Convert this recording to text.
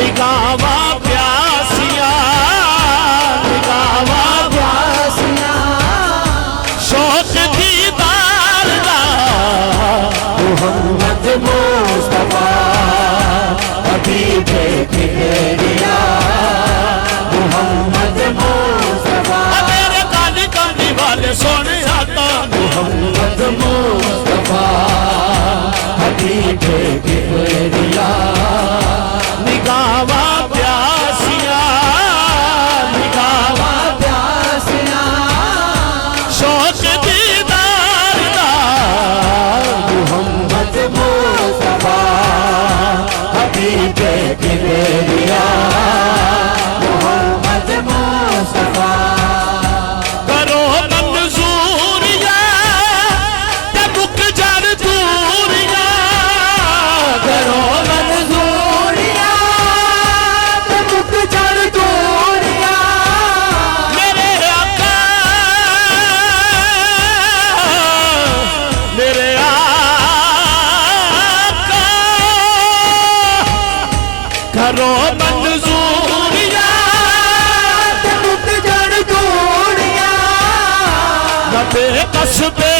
निगावा प्यासियां निगावा प्यासियां शौक दीदार दा मोहम्मद मुस्तफा हबीब किबरिया मोहम्मद मुस्तफा मेरे काली काली वाले सोने आता मोहम्मद मुस्तफा हबीब किबरिया निगावा प्यासियां निगावा प्यासियां शौक दीदार दा मोहम्मद मुस्तफा हबीब किबरिया मोहम्मद मुस्तफा करो मंजूरिया ते मुक जान दूरिया करो मंजूरिया ते मुक जान दूरिया मेरे आका करो मंजूरिया ते मुक जान दूरिया नबे कसबे